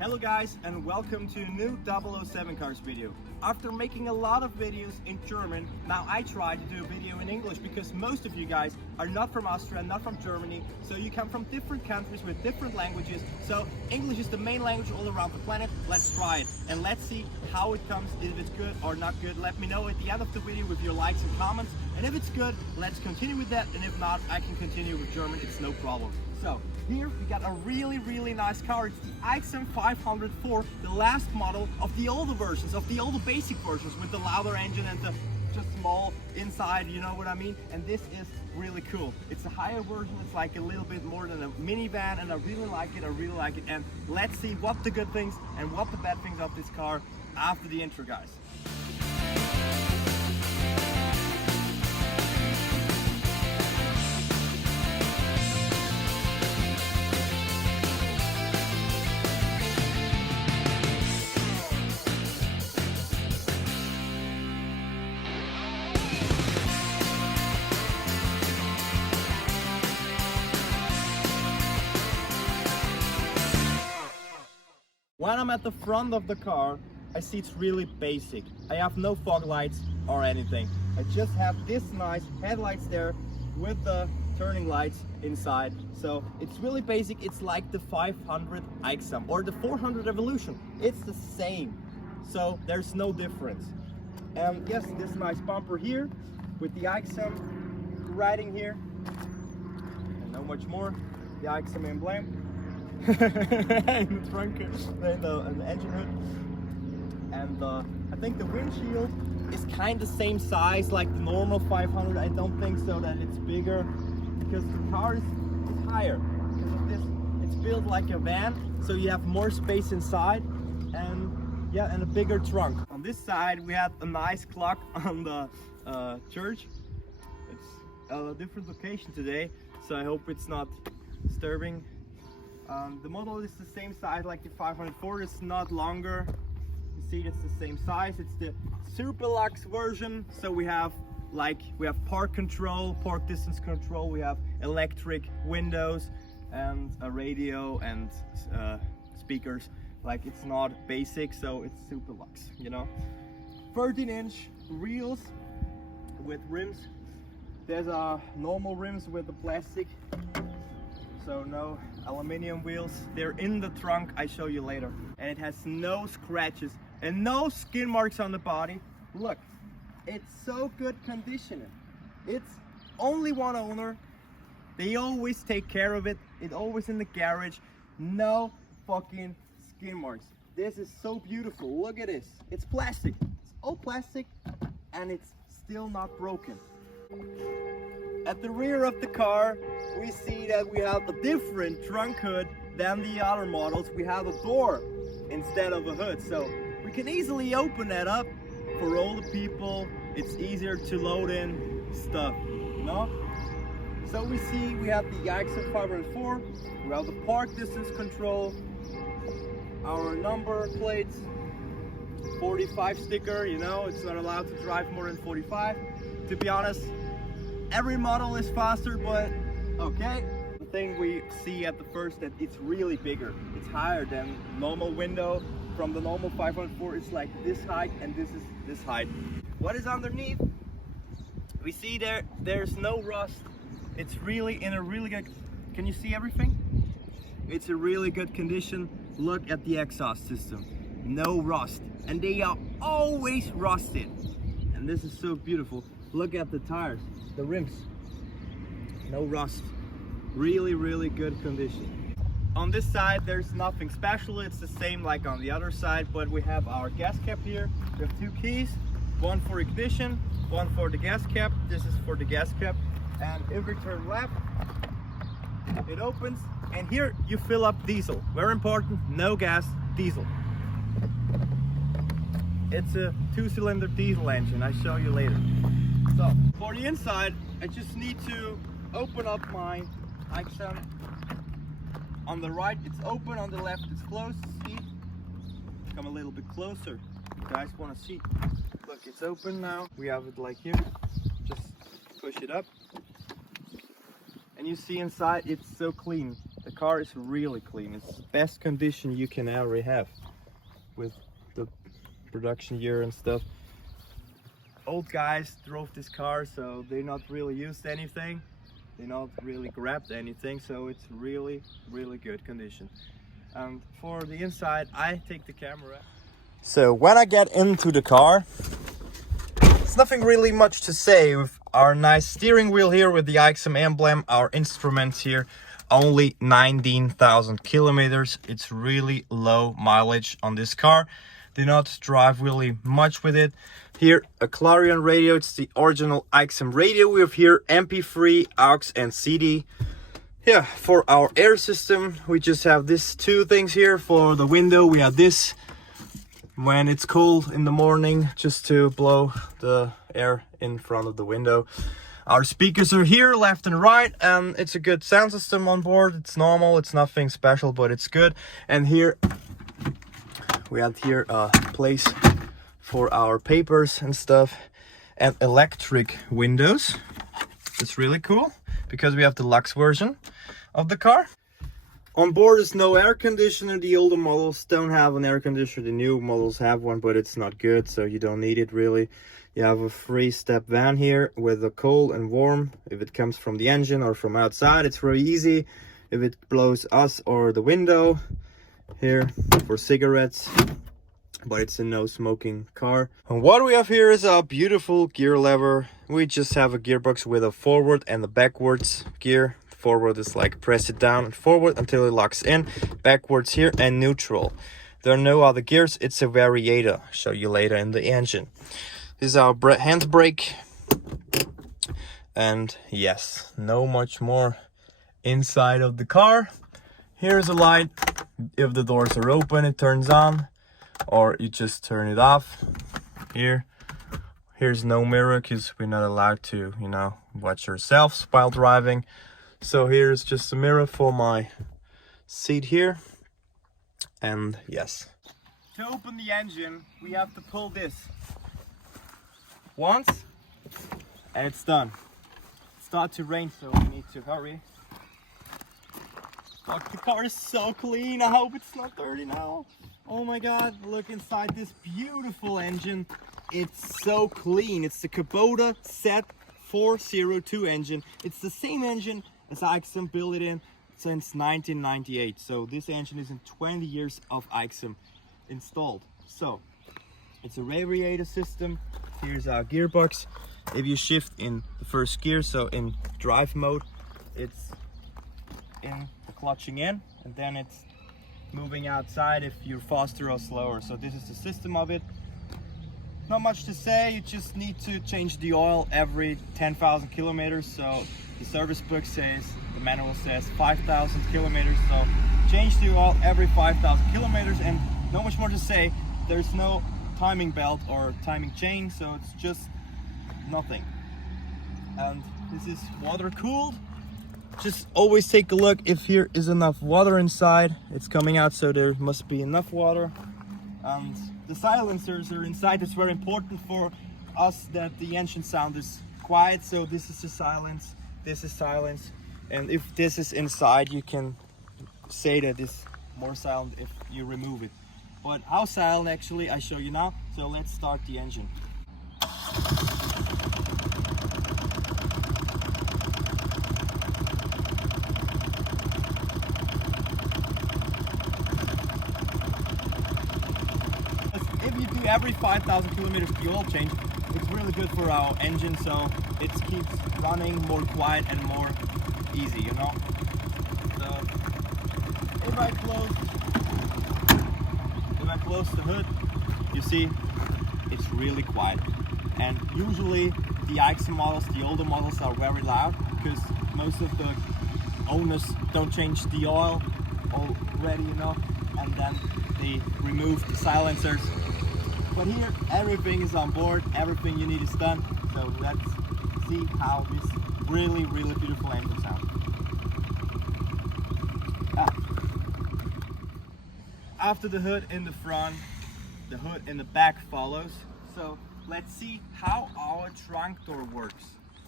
Hello guys and welcome to a new 007 Cars video. After making a lot of videos in German, now I try to do a video in English because most of you guys are not from Austria, not from Germany, so you come from different countries with different languages. So English is the main language all around the planet. Let's try it and let's see how it comes, if it's good or not good. Let me know at the end of the video with your likes and comments, and if it's good, let's continue with that, and if not, I can continue with German, it's no problem. So here we got a really nice car. It's the Aixam 504, the last model of the older versions, of the older basic versions with the louder engine and the just small inside, you know what I mean? And this is really cool. It's a higher version, it's like a little bit more than a minivan, and I really like it, and let's see what the good things and what the bad things of this car after the intro, guys. When I'm at the front of the car, I see it's really basic. I have no fog lights or anything. I just have this nice headlights there with the turning lights inside. So it's really basic. It's like the 500 Aixam or the 400 Evolution. It's the same. So there's no difference. And yes, this nice bumper here with the Aixam writing here. And not much more. The Aixam emblem. In the trunk and the engine hood, and I think the windshield is kind of same size like the normal 500. I don't think so that it's bigger because the car is higher because of this. It's built like a van, so you have more space inside, and yeah, and a bigger trunk. On this side we have a nice clock on the church. It's a different location today, so I hope it's not disturbing. The model is the same size like the 504, it's not longer. You see it's the same size, it's the super luxe version. So we have park control, park distance control, we have electric windows and a radio and speakers. Like it's not basic, so it's super luxe, you know. 13-inch wheels with rims. There's normal rims with the plastic. So no aluminum wheels. They're in the trunk, I show you later. And it has no scratches and no skin marks on the body. Look, it's so good condition. It's only one owner. They always take care of it. It's always in the garage. No fucking skin marks. This is so beautiful. Look at this. It's plastic. It's all plastic and it's still not broken. At the rear of the car, we see that we have a different trunk hood than the other models. We have a door instead of a hood, so we can easily open that up for older people. It's easier to load in stuff, you know? So we see we have the Aixam 504, we have the park distance control, our number plates, 45 sticker, you know, it's not allowed to drive more than 45. To be honest, every model is faster, but okay. The thing we see at the first that it's really bigger. It's higher than normal window. From the normal 504, it's like this height, and this is this height. What is underneath? We see there's no rust. It's really in a really good, can you see everything? It's a really good condition. Look at the exhaust system. No rust. And they are always rusted. And this is so beautiful. Look at the tires. The rims, no rust, really good condition. On this side there's nothing special, it's the same like on the other side, but we have our gas cap here. We have two keys, one for ignition, one for the gas cap. This is for the gas cap, and if we turn left it opens, and here you fill up diesel. Very important, no gas, diesel. It's a 2-cylinder diesel engine, I'll show you later. So for the inside, I just need to open up my Aixam. On the right it's open, on the left it's closed. See? Come a little bit closer. You guys want to see? Look, it's open now. We have it like here. Just push it up. And you see inside it's so clean. The car is really clean. It's the best condition you can ever have with the production year and stuff. Old guys drove this car, so they not really used anything. They not really grabbed anything, so it's really good condition. And for the inside, I take the camera. So when I get into the car, it's nothing really much to say. With our nice steering wheel here with the Aixam emblem, our instruments here, only 19,000 kilometers. It's really low mileage on this car. Do not drive really much with it. Here, a Clarion radio. It's the original Aixam radio. We have here MP3, AUX and CD. Yeah, for our air system, we just have these two things here. For the window, we have this when it's cold in the morning, just to blow the air in front of the window. Our speakers are here, left and right, and it's a good sound system on board. It's normal, it's nothing special, but it's good. And here, we have here a place for our papers and stuff, and electric windows. It's really cool, because we have the Lux version of the car. On board is no air conditioner. The older models don't have an air conditioner. The new models have one, but it's not good, so you don't need it really. You have a 3-step van here with a cold and warm. If it comes from the engine or from outside, it's very easy. If it blows us or the window, here for cigarettes, but it's a no smoking car. And what we have here is a beautiful gear lever. We just have a gearbox with a forward and a backwards gear. Forward is like press it down and forward until it locks in. Backwards here, and neutral. There are no other gears. It's a variator. I'll show you later in the engine. This is our handbrake. And yes, no much more inside of the car. Here's a light. If the doors are open, it turns on, or you just turn it off. Here's no mirror, because we're not allowed to, you know, watch ourselves while driving. So here's just a mirror for my seat here. And yes, to open the engine, we have to pull this once, and it's done. It starts to rain, so we need to hurry. Fuck, the car is so clean. I hope it's not dirty now. Oh my god, look inside this beautiful engine. It's so clean. It's the Kubota Z402 engine. It's the same engine as Aixam built it in since 1998. So this engine is in 20 years of Aixam installed. So it's a radiator system. Here's our gearbox. If you shift in the first gear, so in drive mode, it's in the clutching in, and then it's moving outside if you're faster or slower. So this is the system of it. Not much to say. You just need to change the oil every 10,000 kilometers. So the service book says, the manual says 5,000 kilometers. So change the oil every 5,000 kilometers, and not much more to say. There's no timing belt or timing chain, so it's just nothing. And this is water cooled. Just always take a look if here is enough water inside. It's coming out, so there must be enough water. And the silencers are inside. It's very important for us that the engine sound is quiet. So this is the silence, this is silence, and if this is inside, you can say that it's more silent if you remove it. But how silent actually, I show you now. So let's start the engine. If you do every 5,000 kilometers the oil change, it's really good for our engine, so it keeps running more quiet and more easy, you know. So if I close the hood, you see it's really quiet. And usually the Aixam models, the older models, are very loud because most of the owners don't change the oil already, you know, and then they remove the silencers. But here everything is on board, everything you need is done. So let's see how this really beautiful engine sounds. After the hood in the front, the hood in the back follows. So let's see how our trunk door works.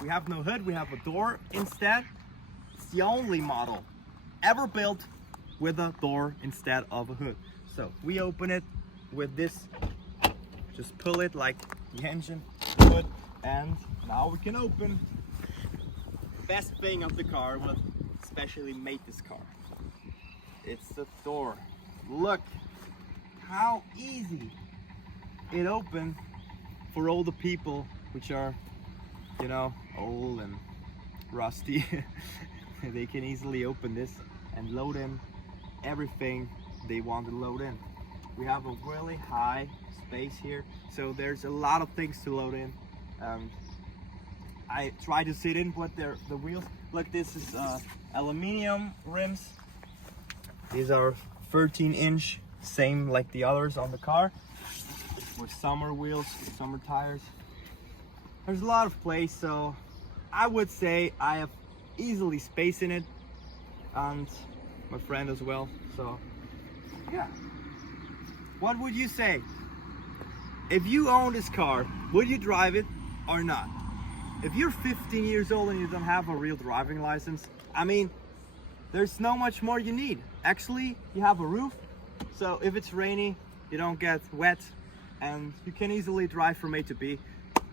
We have no hood, we have a door instead. It's the only model ever built with a door instead of a hood. So we open it with this, just pull it like the engine would, and now we can open. Best thing of the car, what especially made this car, it's the door. Look how easy it opened for all the people which are, you know, old and rusty. They can easily open this and load in everything they want to load in. We have a really high space here, so there's a lot of things to load in. I try to sit in with the wheels. Look, this is aluminum rims. These are 13-inch, same like the others on the car, with summer wheels, summer tires. There's a lot of place, so I would say I have easily space in it, and my friend as well. So yeah, what would you say? If you own this car, would you drive it or not? If you're 15 years old and you don't have a real driving license, I mean, there's no much more you need. Actually, you have a roof, so if it's rainy, you don't get wet, and you can easily drive from A to B.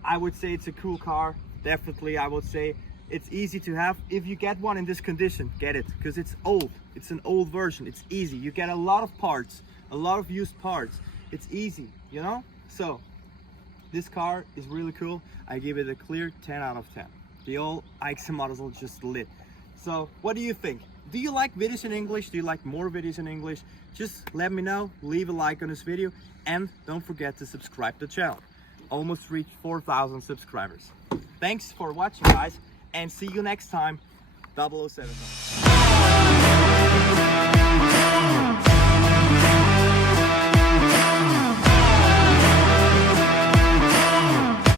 I would say it's a cool car. Definitely, I would say it's easy to have. If you get one in this condition, get it, because it's old. It's an old version. It's easy. You get a lot of parts, a lot of used parts. It's easy, you know? So this car is really cool. I give it a clear 10 out of 10. The old Aixam models are just lit. So what do you think? Do you like videos in English? Do you like more videos in English? Just let me know. Leave a like on this video, and don't forget to subscribe to the channel. Almost reached 4,000 subscribers. Thanks for watching, guys, and see you next time. 007.